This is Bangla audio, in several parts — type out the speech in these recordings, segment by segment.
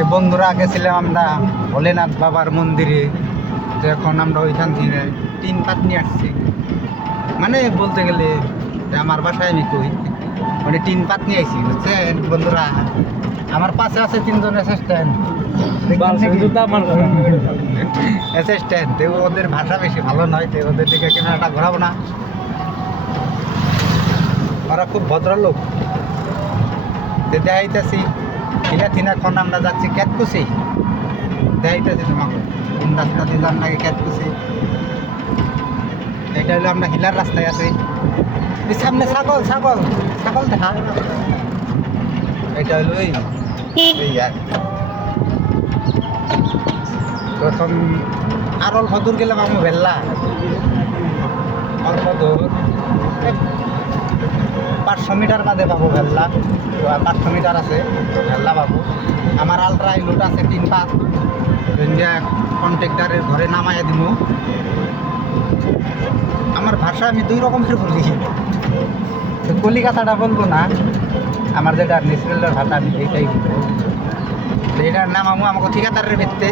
যে বন্ধুরা গেছিলাম আমরা ভোলেনাথ বাবার মন্দিরে, তো এখন আমরা ওইখান থেকে টিন পাত নিয়ে আসছি। মানে বলতে গেলে আমার বাসায় আমি কই মানে টিন পাত নিয়ে আইছি, বুঝছেন বন্ধুরা। আমার পাশে আছে 3 জন অ্যাসিস্ট্যান্ট। অ্যাসিস্ট্যান্ট ওদের ভাষা বেশি ভালো নয়, তো ওদের দিকে ক্যামেরাটা ঘোরাবো না। ওরা খুব ভদ্রলোক। দেখাইতেছি এখন আমরা যাচ্ছি ক্যাতকুসি। দেখাইতেছি তোমাকে কোন রাস্তা দিয়ে যান নাকি ক্যাতকুসি। এটা হলো আমরা হিলার রাস্তায় আছি। সামনে ছাগল ছাগল ছাগল দেখা। এটা হলো এই প্রথম আর অল্প দূর গেলাম আমি ভেল্লা। অল্প দূর 500 মিটার বাদে পাবো ভেল্লা। 500 মিটার আছে ভেল্লা পাবো। আমার আলট্রা লোড আছে 3 পাত। কন্ট্রাক্টারের ঘরে নামাইয়া দিব। আমার ভাষা আমি 2 রকমের বলি, তো কলিকাতাটা বলবো না, আমার যেটা ন্যাচারাল ভাষা আমি এইটাই বলবো। তো এটার নাম আমাকে ঠিকাদারের ভিত্তে,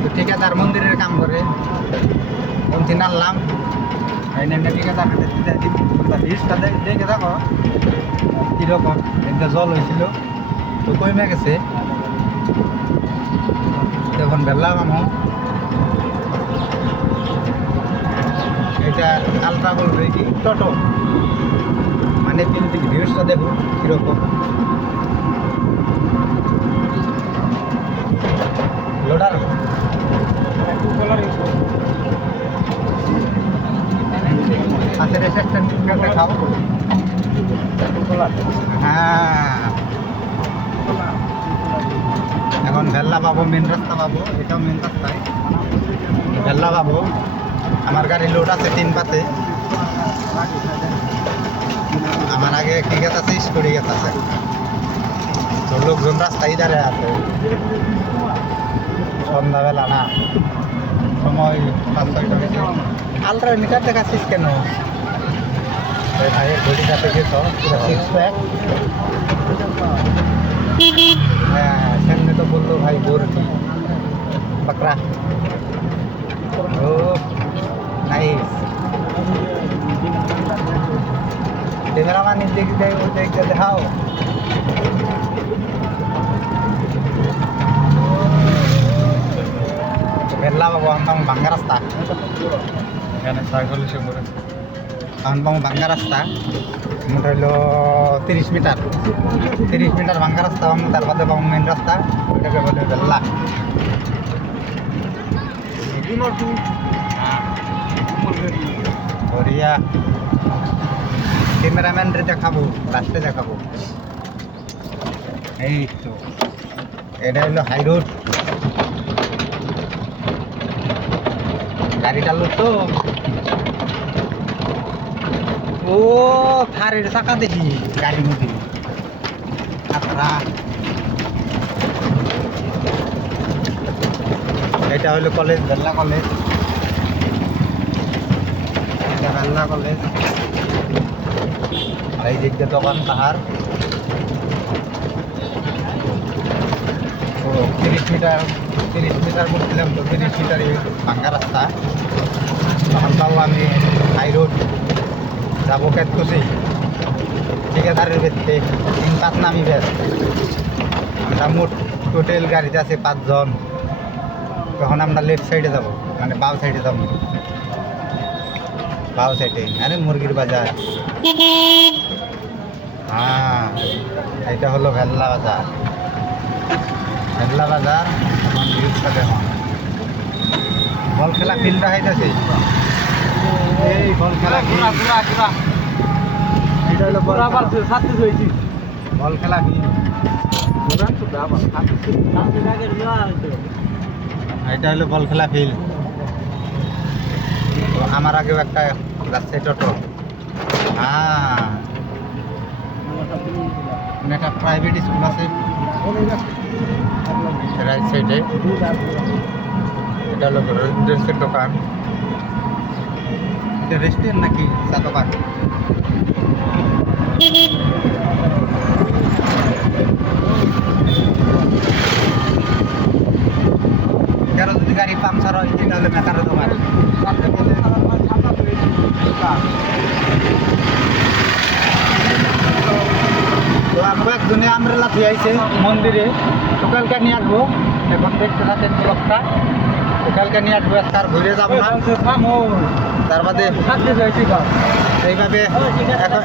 তো ঠিকাদার মন্দিরের কাম করে পন্থী নামলাম। ঠিকাদারের ভিত্তিতে ভিড়টা দেখে দেখো কীরকম। একটা জল হয়েছিল তো কমে গেছে, তখন বেরলাম আমি। এটা আলট্রা বলবে কি টোটো, মানে ভিউজটা দেখুন কীরকম। লোডার আচ্ছা রেসেপশন দেখাও। হ্যাঁ এখন ভেল্লা পাবো, মেন রাস্তা পাবো। এটাও মেন রাস্তায় ভেল্লা পাবো। আমার গাড়ি লোড আছে 3 পাতে। আমার আগে কি গেত আছে, স্কুটি গেত আছে। তো লোকজন রাস্তায় দাঁড়িয়ে আছে। সন্ধ্যাবেলা না, সময় 5-6টা বেজে। আলট্রা মিটার দেখাচ্ছিস কেন ভাইয়ের ঘড়িটা দেখেছ? 6 প্যাক। হ্যাঁ সামনে তো বললো ভাই বোরটি বাকরা। ও নাইস। ক্যামেরাম্যান দেখতে দেখতে দেখাও। ভেল্লা বাবু আনবাম ভাঙ্গা রাস্তা, এখানে সাইকেল এসে পড়ে। আনবাম ভাঙ্গা রাস্তা মোট হইল 30 মিটার। 30 মিটার ভাঙ্গা রাস্তা পাবো, তার বাদে পাবো মেন রাস্তা, ওইটাকে বলে ভেল্লা। বড়িয়া ক্যামেরাম্যানরে দেখাবো, লাস্টে দেখাবো। এই তো এটা হলো হাই রোড। গাড়ি চালু তো ও থারের চাকা দেখি গাড়ির মধ্যে। এটা হলো কলেজ, ভেল্লা কলেজ। এটা ভেল্লা কলেজ। আর এই দিক দিয়ে দোকান পাহাড়। 30 মিটার বলছিলাম তো, 30 মিটার ভাঙ্গা রাস্তা। তখন পাবো আমি হাই রোড, যাবো ক্যাতকুসি। ঠিকাদারের ভিত্তিতে 3 পাত নামি বেশ। আমরা মোট টোটাল গাড়িতে আছে 5 জন। তখন আমরা লেফট সাইডে যাব, মানে বাম সাইডে যাব। বাম সাইডে আরে মুরগির বাজার। হ্যাঁ এটা হলো ভেল্লা বাজার। ভেল্লা বাজার এখন ভিউজটা দেখুন। বল খেলা ফিল্ড দেখাইতেছে। এই বল খেলা ফিল্ড, এটা হলো বল খেলা ফিল্ড। এটা হলো বল খেলা ফিল্ড। তো আমার আগেও একটা যাচ্ছে টোটো। হ্যাঁ একটা প্রাইভেট স্কুল আছে রাইট সাইডে। এটা হলো ড্রেসের দোকান। এটা রেস্টুরেন্ট নাকি চা দোকান? হলে মেকারে তোমার তো আমাকে একজনে আমরেলা ধুয়ে আইছে মন্দিরে সকালকে নিয়ে আসবো এখন দেখতে থাকেন ব্লকটা সকালকে নিয়ে আসবো আর ঘুরে যাবো না তার বাদে এইভাবে এখন